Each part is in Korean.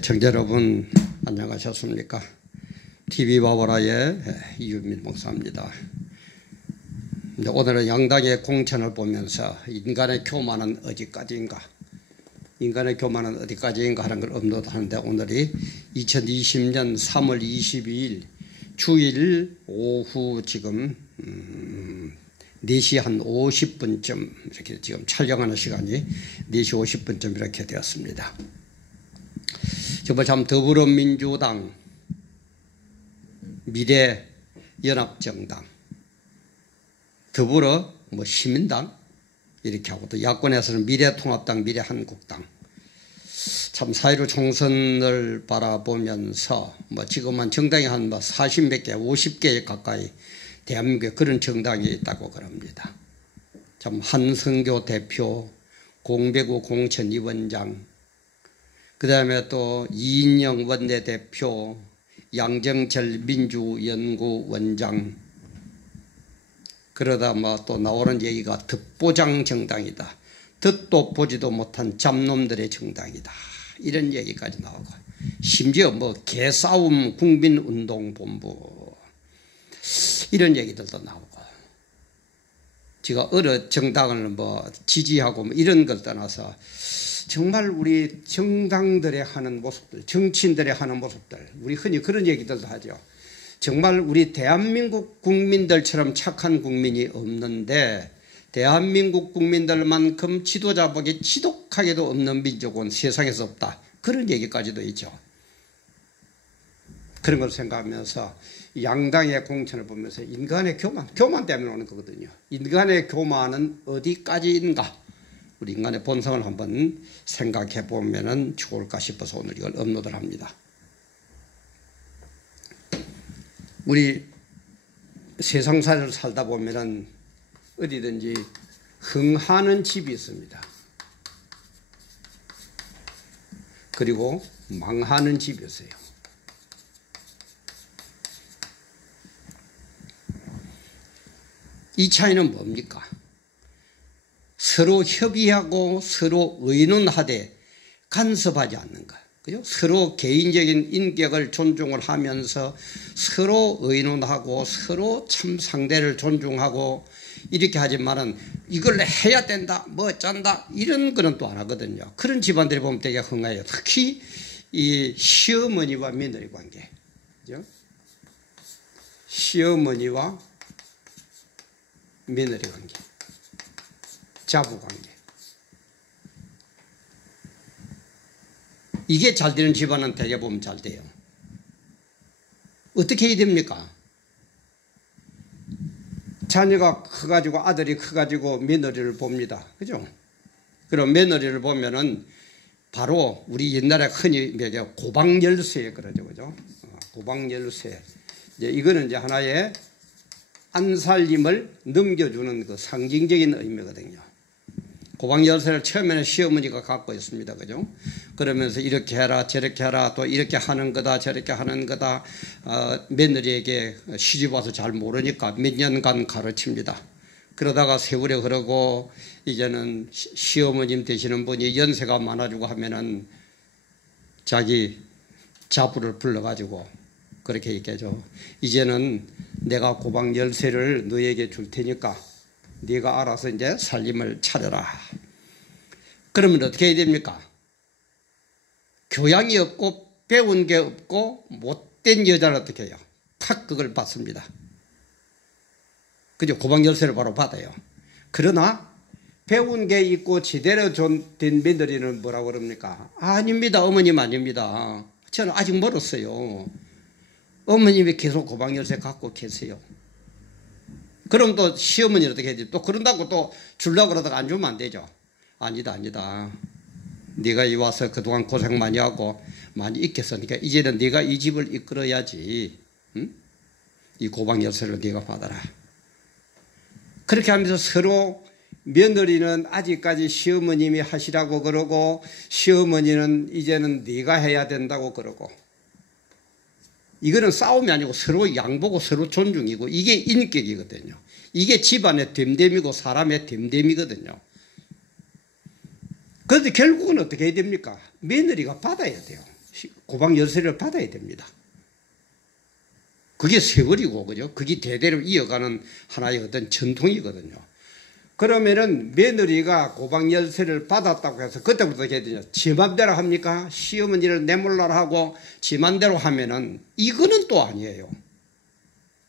청자 여러분 안녕하셨습니까? TV 바보라의 이유민 목사입니다. 오늘은 양당의 공천을 보면서 인간의 교만은 어디까지인가, 인간의 교만은 어디까지인가 하는 걸 업로드하는데, 오늘이 2020년 3월 22일 주일 오후 지금 4시 한 50분쯤 이렇게 지금 촬영하는 시간이 4시 50분쯤 이렇게 되었습니다. 정말 참 더불어민주당, 미래연합정당, 더불어 시민당 이렇게 하고, 또 야권에서는 미래통합당, 미래한국당, 참 사회로 총선을 바라보면서 지금은 정당이 한 40몇 개, 50개 가까이 대한민국에 그런 정당이 있다고 그럽니다. 참 한성교 대표, 공배구 공천위원장, 그 다음에 또 이인영 원내대표, 양정철 민주연구원장, 그러다 또 나오는 얘기가 듣보장 정당이다, 듣도 보지도 못한 잡놈들의 정당이다, 이런 얘기까지 나오고, 심지어 개싸움 국민운동본부 이런 얘기들도 나오고, 제가 어느 정당을 지지하고 이런 걸 떠나서 정말 우리 정당들의 하는 모습들, 정치인들의 하는 모습들, 우리 흔히 그런 얘기들도 하죠. 정말 우리 대한민국 국민들처럼 착한 국민이 없는데, 대한민국 국민들만큼 지도자복이 지독하게도 없는 민족은 세상에서 없다, 그런 얘기까지도 있죠. 그런 걸 생각하면서 양당의 공천을 보면서 인간의 교만 때문에 오는 거거든요. 인간의 교만은 어디까지인가, 우리 인간의 본성을 한번 생각해 보면 좋을까 싶어서 오늘 이걸 업로드를 합니다. 우리 세상사를 살다 보면 어디든지 흥하는 집이 있습니다. 그리고 망하는 집이 있어요. 이 차이는 뭡니까? 서로 협의하고 서로 의논하되 간섭하지 않는 것. 그죠? 서로 개인적인 인격을 존중을 하면서 서로 의논하고 서로 참 상대를 존중하고 이렇게 하지만은 이걸 해야 된다, 짠다, 이런 거는 또 안 하거든요. 그런 집안들이 보면 되게 흥해요. 특히 이 시어머니와 며느리 관계. 그죠? 시어머니와 며느리 관계, 자부 관계. 이게 잘 되는 집안은 대개 보면 잘 돼요. 어떻게 해야 됩니까? 자녀가 커가지고, 아들이 커가지고 며느리를 봅니다. 그죠? 그럼 며느리를 보면은 바로 우리 옛날에 흔히 고방열쇠 그러죠. 그죠? 고방열쇠. 이거는 이제 하나의 안살림을 넘겨주는 그 상징적인 의미거든요. 고방열쇠를 처음에는 시어머니가 갖고 있습니다. 그죠? 그러면서 이렇게 해라, 저렇게 해라, 또 이렇게 하는 거다, 저렇게 하는 거다. 며느리에게 시집 와서 잘 모르니까 몇 년간 가르칩니다. 그러다가 세월이 흐르고 이제는 시어머님 되시는 분이 연세가 많아지고 하면은 자기 자부를 불러가지고 그렇게 얘기하죠. 이제는 내가 고방열쇠를 너에게 줄 테니까 네가 알아서 이제 살림을 차려라. 그러면 어떻게 해야 됩니까? 교양이 없고 배운 게 없고 못된 여자는 어떻게 해요? 탁 그걸 받습니다. 그죠? 고방열쇠를 바로 받아요. 그러나 배운 게 있고 제대로 된 며느리는 뭐라고 그럽니까? 아닙니다. 어머님 아닙니다. 저는 아직 멀었어요. 어머님이 계속 고방열쇠 갖고 계세요. 그럼 또 시어머니는 어떻게 해야 돼? 또 그런다고 또 주려고 그러다가 안 주면 안 되죠. 아니다. 네가 이 와서 그동안 고생 많이 하고 많이 있겠으니까 이제는 네가 이 집을 이끌어야지. 응? 이 고방열쇠를 네가 받아라. 그렇게 하면서 서로 며느리는 아직까지 시어머님이 하시라고 그러고, 시어머니는 이제는 네가 해야 된다고 그러고, 이거는 싸움이 아니고 서로 양보고 서로 존중이고, 이게 인격이거든요. 이게 집안의 됨됨이고 사람의 됨됨이거든요. 그런데 결국은 어떻게 해야 됩니까? 며느리가 받아야 돼요. 고방 열쇠를 받아야 됩니다. 그게 세월이고, 그죠? 그게 대대로 이어가는 하나의 어떤 전통이거든요. 그러면은 며느리가 고방 열쇠를 받았다고 해서 그때부터 어떻게 해야 되냐? 지 맘대로 합니까? 시어머니를 내몰라라 하고 지 맘대로 하면은 이거는 또 아니에요.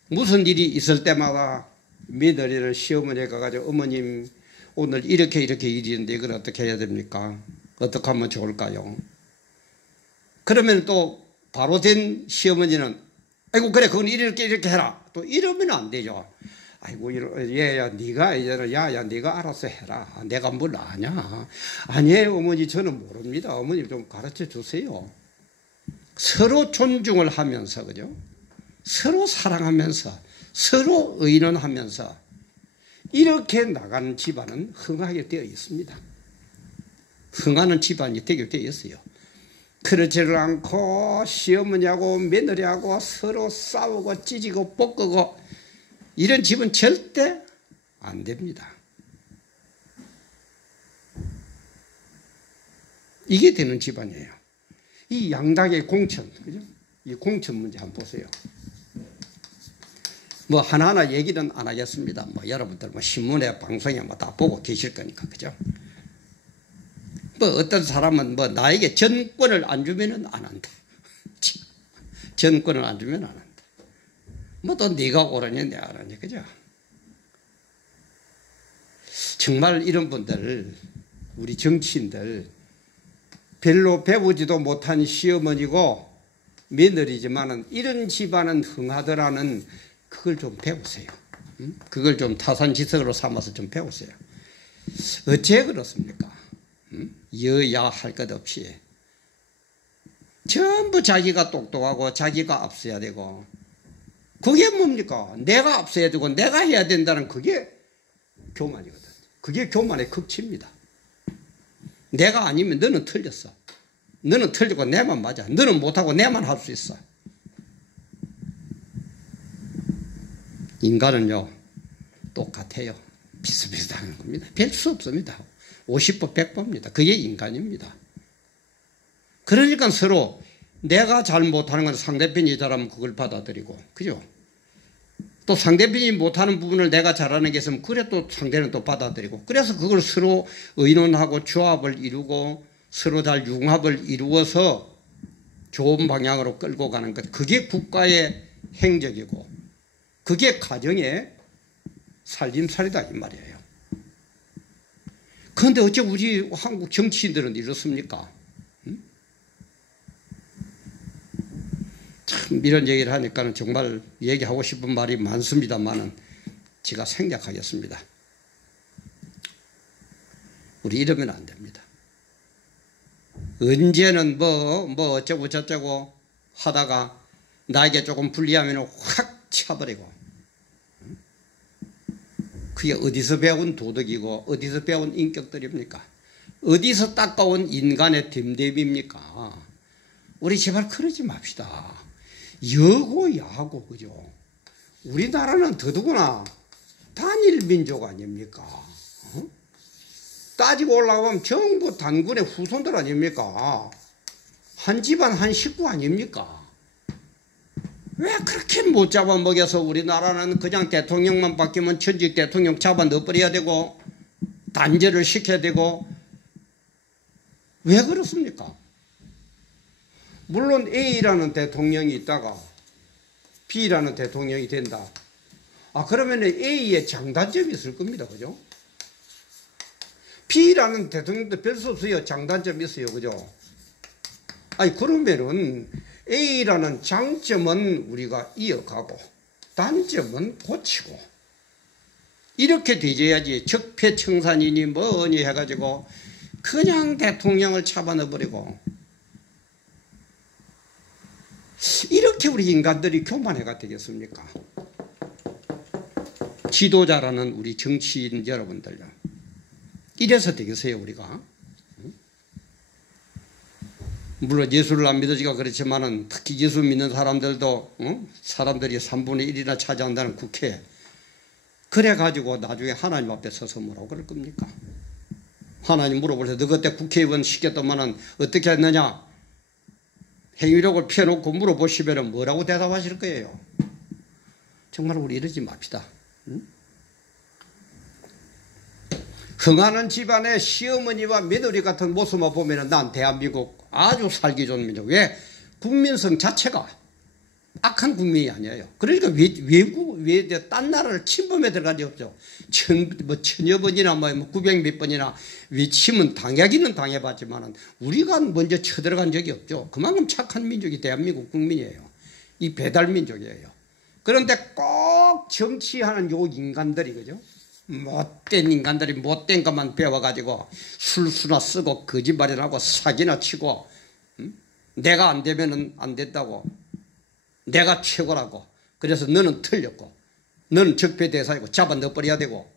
무슨 일이 있을 때마다 며느리를 시어머니에 가가지고 어머님 오늘 이렇게 일이 있는데 이걸 어떻게 해야 됩니까? 어떻게 하면 좋을까요? 그러면 또 바로 된 시어머니는 아이고 그래 그건 이렇게 해라 또 이러면 안 되죠. 아이고 얘야 네가 이제는 야야 네가 알아서 해라. 내가 뭘 아냐. 아니에요 어머니 저는 모릅니다. 어머니 좀 가르쳐 주세요. 서로 존중을 하면서 그죠? 서로 사랑하면서 서로 의논하면서 이렇게 나가는 집안은 흥하게 되어 있습니다. 흥하는 집안이 되게 되어 있어요. 그렇지를 않고 시어머니하고 며느리하고 서로 싸우고 찢고 볶고 이런 집은 절대 안 됩니다. 이게 되는 집안이에요. 이 양당의 공천, 그죠? 이 공천 문제 한번 보세요. 뭐 하나하나 얘기는 안 하겠습니다. 뭐 여러분들 뭐 신문에 방송에 뭐 다 보고 계실 거니까, 그죠? 뭐 어떤 사람은 뭐 나에게 전권을 안 주면은 안 한다. 전권을 안 주면 안 한다. 뭐 또 네가 옳으냐 내가 옳으냐, 그죠? 정말 이런 분들 우리 정치인들 별로 배우지도 못한 시어머니고 며느리지만은 이런 집안은 흥하더라는 그걸 좀 배우세요. 그걸 좀 타산지석으로 삼아서 좀 배우세요. 어째 그렇습니까? 여야 할 것 없이 전부 자기가 똑똑하고 자기가 앞서야 되고 그게 뭡니까? 내가 앞서야 되고 내가 해야 된다는 그게 교만이거든. 그게 교만의 극치입니다. 내가 아니면 너는 틀렸어. 너는 틀리고 내만 맞아. 너는 못하고 내만 할 수 있어. 인간은요 똑같아요. 비슷비슷한 겁니다. 별 수 없습니다. 50보 100보입니다. 그게 인간입니다. 그러니까 서로 내가 잘 못하는 건 상대편이 잘하면 그걸 받아들이고, 그죠? 또 상대편이 못하는 부분을 내가 잘하는 게 있으면 그래 또 상대는 또 받아들이고, 그래서 그걸 서로 의논하고 조합을 이루고 서로 잘 융합을 이루어서 좋은 방향으로 끌고 가는 것, 그게 국가의 행적이고 그게 가정의 살림살이다 이 말이에요. 그런데 어째 우리 한국 정치인들은 이렇습니까? 참 이런 얘기를 하니까 정말 얘기하고 싶은 말이 많습니다만은 제가 생략하겠습니다. 우리 이러면 안 됩니다. 언제는 뭐 어쩌고 저쩌고 하다가 나에게 조금 불리하면 확 쳐버리고, 그게 어디서 배운 도덕이고 어디서 배운 인격들입니까? 어디서 닦아온 인간의 됨됨입니까? 우리 제발 그러지 맙시다. 여고 야고, 그죠? 우리나라는 더더구나 단일 민족 아닙니까? 따지고 올라가면 전부 단군의 후손들 아닙니까? 한 집안 한 식구 아닙니까? 왜 그렇게 못 잡아먹여서 우리나라는 그냥 대통령만 바뀌면 전직 대통령 잡아 넣어버려야 되고 단절을 시켜야 되고, 왜 그렇습니까? 물론 A라는 대통령이 있다가 B라는 대통령이 된다. 그러면 A의 장단점이 있을 겁니다. 그죠? B라는 대통령도 별 수 없어요. 장단점이 있어요. 그죠? 그러면은 A라는 장점은 우리가 이어가고 단점은 고치고 이렇게 되져야지 적폐청산이니 뭐니 해가지고 그냥 대통령을 잡아넣어버리고, 이렇게 우리 인간들이 교만해가 되겠습니까? 지도자라는 우리 정치인 여러분들요, 이래서 되겠어요 우리가? 물론 예수를 안 믿으니까 그렇지만은 특히 예수 믿는 사람들도 사람들이 3분의 1이나 차지한다는 국회, 그래가지고 나중에 하나님 앞에 서서 뭐라고 그럴 겁니까? 하나님 물어볼 때 너 그때 국회의원 시켰더만은 어떻게 했느냐? 행위력을 펴놓고 물어보시면 뭐라고 대답하실 거예요? 정말 우리 이러지 맙시다. 응? 흥하는 집안의 시어머니와 며느리 같은 모습만 보면 난 대한민국 아주 살기 좋은 민족. 왜? 국민성 자체가 악한 국민이 아니에요. 그러니까 왜 딴 나라를 침범해 들어간 적 없죠. 천여 번이나 900몇 번이나 위침은 당하기는 당해봤지만 우리가 먼저 쳐들어간 적이 없죠. 그만큼 착한 민족이 대한민국 국민이에요. 이 배달민족이에요. 그런데 꼭 정치하는 요 인간들이, 그죠? 못된 인간들이 못된 것만 배워가지고 술수나 쓰고 거짓말이나 하고 사기나 치고, 내가 안 되면은 안 된다고, 내가 최고라고, 그래서 너는 틀렸고 너는 적폐대사이고 잡아 넣어버려야 되고,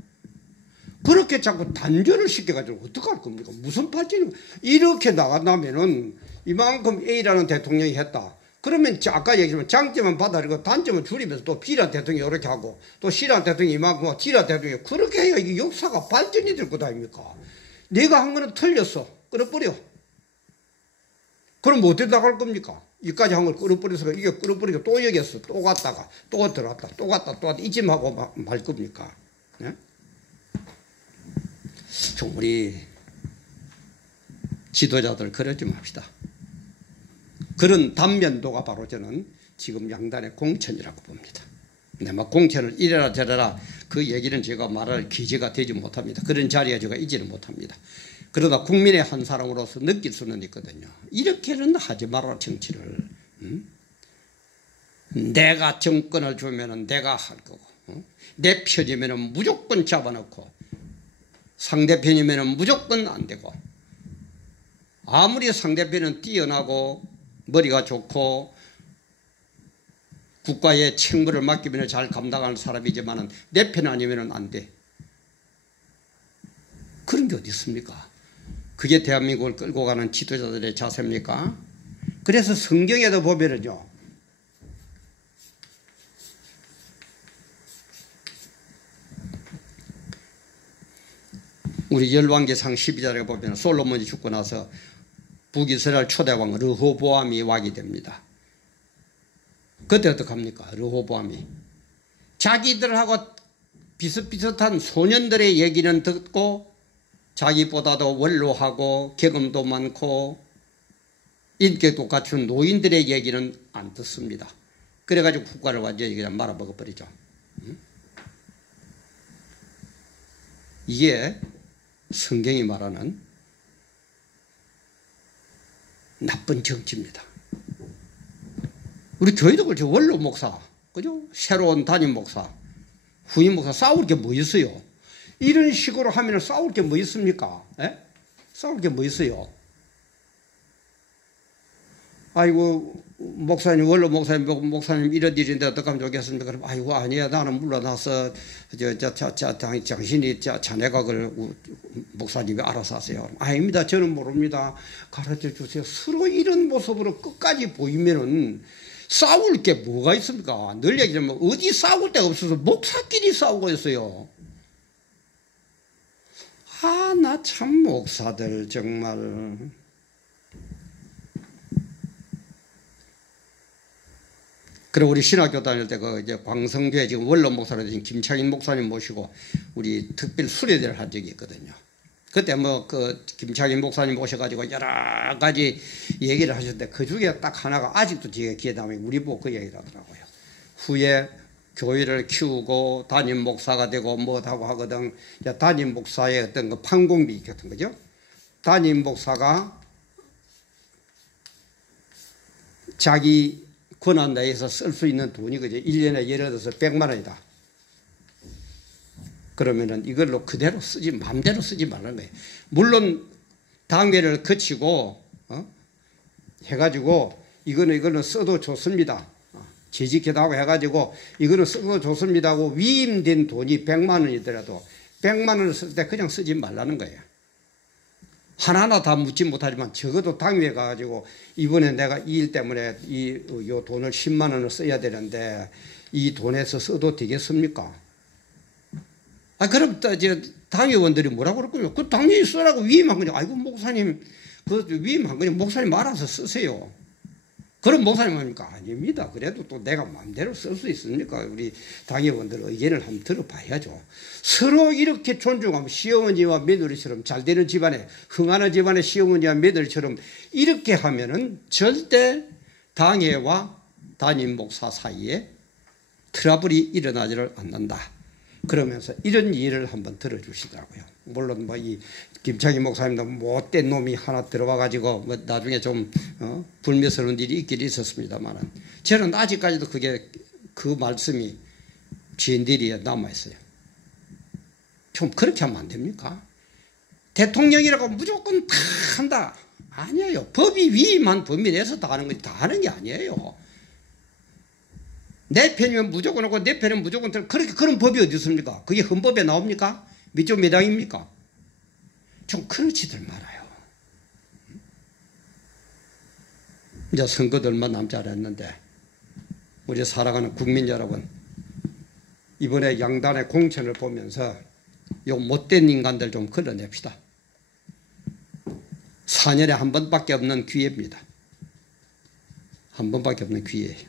그렇게 자꾸 단죄를 시켜가지고 어떡할 겁니까? 무슨 발전이 이렇게 나간다면은 이만큼 A라는 대통령이 했다. 그러면 아까 얘기했지만 장점은 받아들이고 단점은 줄이면서 또 B라는 대통령이 이렇게 하고 또 C라는 대통령이 이만큼 하고 D라는 대통령이 그렇게 해야 이게 역사가 발전이 될 것 아닙니까? 내가 한 거는 틀렸어. 끊어버려. 그럼 어떻게 나갈 겁니까? 이까지 한 걸 끌어버려서 이게 끌어버리고 또 여기서 또 갔다가 또 들어갔다 또 갔다 또 갔다 이쯤하고 말 겁니까? 네? 좀 우리 지도자들 그러지 맙시다. 그런 단면도가 바로 저는 지금 양단의 공천이라고 봅니다. 네, 막 공천을 이래라 저래라 그 얘기는 제가 말할 기재가 되지 못합니다. 그런 자리에 제가 있지는 못합니다. 그러다 국민의 한 사람으로서 느낄 수는 있거든요. 이렇게는 하지 마라 정치를. 내가 정권을 주면은 내가 할 거고, 내 편이면은 무조건 잡아놓고 상대편이면은 무조건 안 되고, 아무리 상대편은 뛰어나고 머리가 좋고 국가의 책무를 맡기면 잘 감당하는 사람이지만은 내 편 아니면은 안 돼. 그런 게 어디 있습니까? 그게 대한민국을 끌고 가는 지도자들의 자세입니까? 그래서 성경에도 보면은요, 우리 열왕기상 12절에 보면 솔로몬이 죽고 나서 북이스라엘 초대왕 르호보암이 왕이 됩니다. 그때 어떡합니까? 르호보암이 자기들하고 비슷비슷한 소년들의 얘기는 듣고 자기보다도 원로하고 경험도 많고 인격도 갖춘 노인들의 얘기는 안 듣습니다. 그래가지고 국가를 완전히 그냥 말아먹어버리죠. 이게 성경이 말하는 나쁜 정치입니다. 우리 교회도 그렇죠. 원로 목사, 그죠? 새로운 담임 목사, 후임 목사 싸울 게 뭐 있어요? 이런 식으로 하면 싸울 게 뭐 있습니까? 에? 싸울 게 뭐 있어요? 아이고, 목사님, 원로 목사님 이런 일인데 어떡하면 좋겠습니까? 그럼, 아이고, 아니야. 나는 물러나서, 당신이 자네가 그걸 목사님이 알아서 하세요. 아닙니다. 저는 모릅니다. 가르쳐 주세요. 서로 이런 모습으로 끝까지 보이면은 싸울 게 뭐가 있습니까? 늘 얘기하면 어디 싸울 데가 없어서 목사끼리 싸우고 있어요. 아, 나 참 목사들 정말. 그리고 우리 신학교 다닐 때 이제 광성교회 지금 원로 목사로 되신 김창인 목사님 모시고 우리 특별 수련회를 한 적이 있거든요. 그때 김창인 목사님 모셔가지고 여러 가지 얘기를 하셨는데 그 중에 딱 하나가 아직도 제가 기억에 남아요. 우리 보고 그 얘기를 하더라고요. 후에 교회를 키우고 담임 목사가 되고 뭐하고 하거든. 담임 목사의 어떤 그 판공비 같은 거죠. 담임 목사가 자기 권한 내에서 쓸 수 있는 돈이 그죠. 1년에 예를 들어서 100만 원이다. 그러면은 이걸로 그대로 쓰지, 마음대로 쓰지 말라는 거예요. 물론 당회를 거치고 해가지고 이거는 써도 좋습니다. 재직회도 하고 해가지고 이거는 써도 좋습니다 하고 위임된 돈이 100만 원이더라도 100만 원을 쓸 때 그냥 쓰지 말라는 거예요. 하나하나 다 묻지 못하지만 적어도 당회에 가가지고 이번에 내가 이 일 때문에 요 돈을 10만 원을 써야 되는데 이 돈에서 써도 되겠습니까? 그럼 당회원들이 뭐라고 그럴 거예요? 그 당연히 쓰라고 위임한 거냐? 아이고, 목사님, 그 위임한 거냐? 목사님 알아서 쓰세요. 그럼 목사님 합니까? 아닙니다. 그래도 또 내가 마음대로 쓸 수 있습니까? 우리 당회원들 의견을 한번 들어봐야죠. 서로 이렇게 존중하면 시어머니와 며느리처럼 잘 되는 집안에, 흥하는 집안의 시어머니와 며느리처럼 이렇게 하면은 절대 당회와 담임 목사 사이에 트러블이 일어나지를 않는다. 그러면서 이런 일을 한번 들어주시더라고요. 물론 뭐 이 김창희 목사님도 못된 놈이 하나 들어와가지고 뭐 나중에 좀 불미스러운 일이 있긴 있었습니다만은 저는 아직까지도 그 말씀이 진리에 남아 있어요. 좀 그렇게 하면 안 됩니까? 대통령이라고 무조건 다 한다. 아니에요. 법이 위임한 범위 내에서 다 하는 거지 다 하는 게 아니에요. 내 편이면 무조건 하고 내 편이면 무조건 들어. 그렇게 그런 법이 어디 있습니까? 그게 헌법에 나옵니까? 밑쪽 몇 항입니까? 좀 그렇지들 말아요. 이제 선거도 얼마 남지 않았는데 우리 사랑하는 국민 여러분, 이번에 양단의 공천을 보면서 요 못된 인간들 좀 걸러냅시다. 4년에 한 번밖에 없는 기회입니다. 한 번밖에 없는 기회예요.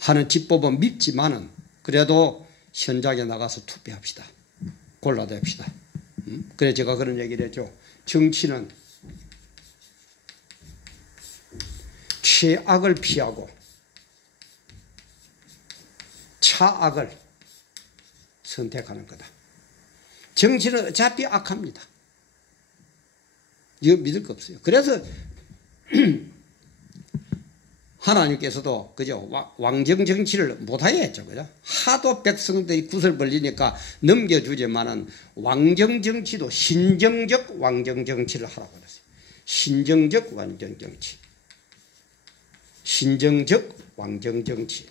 하는 집법은 밉지만은 그래도 현장에 나가서 투표합시다. 골라댑시다. 그래 제가 그런 얘기를 했죠. 정치는 최악을 피하고 차악을 선택하는 거다. 정치는 어차피 악합니다. 이거 믿을 거 없어요. 그래서 하나님께서도 그죠 왕정 정치를 못하게 했죠. 그죠? 하도 백성들이 구슬 벌리니까 넘겨주지만은 왕정 정치도 신정적 왕정 정치를 하라고 그랬어요. 신정적 왕정 정치. 신정적 왕정 정치.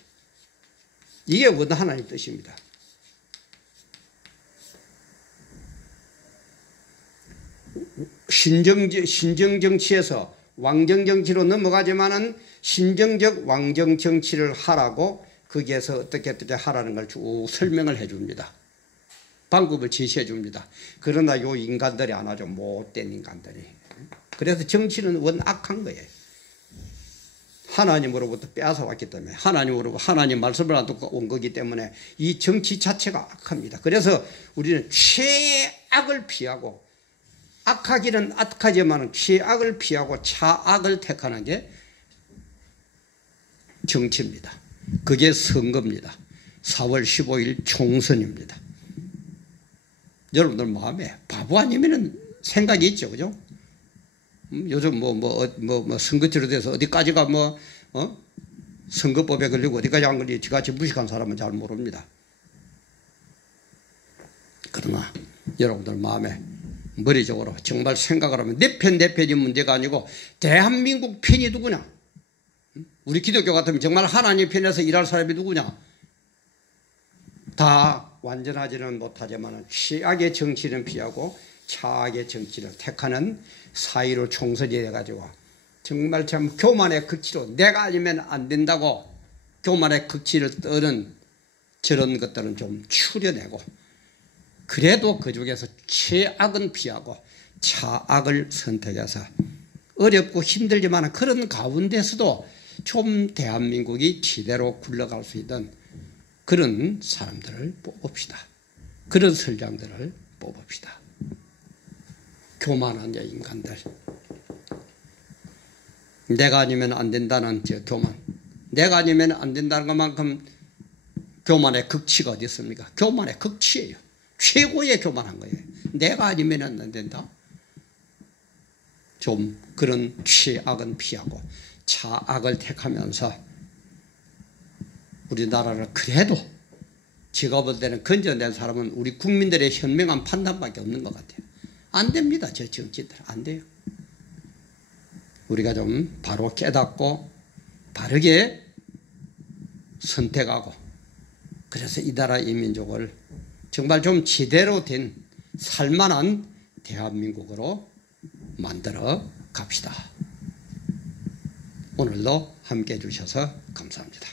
이게 원 하나님 뜻입니다. 신정 정치에서 왕정 정치로 넘어가지만은 신정적 왕정 정치를 하라고 거기에서 어떻게 하라는 걸 쭉 설명을 해 줍니다. 방법을 제시해 줍니다. 그러나 요 인간들이 안 하죠. 못된 인간들이. 그래서 정치는 원 악한 거예요. 하나님으로부터 빼앗아 왔기 때문에 하나님으로부터 하나님 말씀을 안 듣고 온 거기 때문에 이 정치 자체가 악합니다. 그래서 우리는 최악을 피하고 악하기는 악하지만 최악을 피하고 차악을 택하는 게 정치입니다. 그게 선거입니다. 4월 15일 총선입니다. 여러분들 마음에 바보 아니면은 생각이 있죠, 그죠? 요즘 선거제로 돼서 어디까지가 선거법에 걸리고 어디까지 안 걸리고 저같이 무식한 사람은 잘 모릅니다. 그러나 여러분들 마음에 머리적으로 정말 생각을 하면 내 편이 문제가 아니고 대한민국 편이 누구냐? 우리 기독교 같으면 정말 하나님 편에서 일할 사람이 누구냐? 다 완전하지는 못하지만 최악의 정치는 피하고 차악의 정치를 택하는 4.15 총선이 돼가지고 정말 참 교만의 극치로 내가 아니면 안 된다고 교만의 극치를 떠는 저런 것들은 좀 추려내고 그래도 그 중에서 최악은 피하고 차악을 선택해서 어렵고 힘들지만 그런 가운데서도 좀 대한민국이 제대로 굴러갈 수 있는 그런 사람들을 뽑읍시다. 그런 설장들을 뽑읍시다. 교만한 인간들. 내가 아니면 안 된다는 교만. 내가 아니면 안 된다는 것만큼 교만의 극치가 어디 있습니까? 교만의 극치예요. 최고의 교만한 거예요. 내가 아니면 안 된다. 좀 그런 최악은 피하고 차악을 택하면서 우리나라를 그래도 제가 볼 때는 건져낸 사람은 우리 국민들의 현명한 판단밖에 없는 것 같아요. 안 됩니다. 저 정치들 안 돼요. 우리가 좀 바로 깨닫고 바르게 선택하고 그래서 이 나라 이 민족을 정말 좀 제대로 된 살만한 대한민국으로 만들어 갑시다. 오늘도 함께 해주셔서 감사합니다.